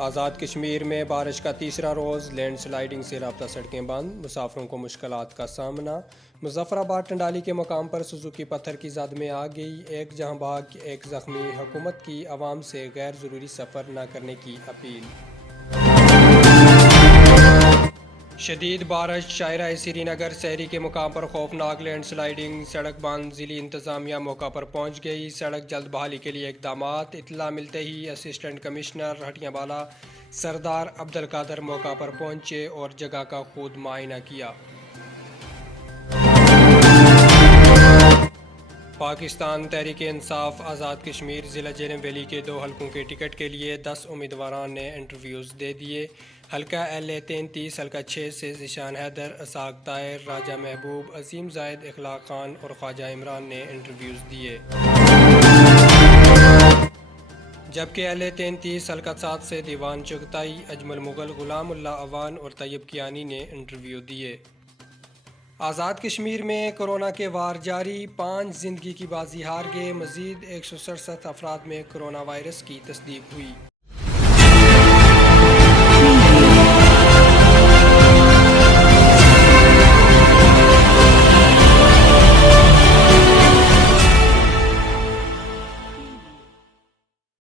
آزاد کشمیر میں بارش کا تیسرا روز، لینڈ سلائیڈنگ سے رابطہ سڑکیں بند، مسافروں کو مشکلات کا سامنا۔ مظفر آباد ٹنڈالی کے مقام پر سوزوکی پتھر کی زد میں آ گئی، ایک جہاں بھاگ ایک زخمی، حکومت کی عوام سے غیر ضروری سفر نہ کرنے کی اپیل۔ شدید بارش، شاہراہ سری نگر سحری کے مقام پر خوفناک لینڈ سلائیڈنگ، سڑک بند، ضلعی انتظامیہ موقع پر پہنچ گئی، سڑک جلد بحالی کے لیے اقدامات۔ اطلاع ملتے ہی اسسٹنٹ کمشنر ہٹیاں بالا سردار عبدالقادر موقع پر پہنچے اور جگہ کا خود معائنہ کیا۔ پاکستان تحریک انصاف آزاد کشمیر ضلع جہلم ویلی کے 2 حلقوں کے ٹکٹ کے لیے 10 امیدواران نے انٹرویوز دے دیے۔ حلقہ LA-33 حلقہ 6 سے ذیشان حیدر، اسحاق طاہر، راجہ محبوب، عظیم زاہد، اخلاق خان اور خواجہ عمران نے انٹرویوز دیے، جبکہ LA-33 حلقہ 7 سے دیوان چغتائی، اجمل مغل، غلام اللہ عوان اور طیب کیانی نے انٹرویو دیے۔ آزاد کشمیر میں کورونا کے وار جاری، 5 زندگی کی بازی ہار گئے، مزید 167 افراد میں کورونا وائرس کی تصدیق ہوئی۔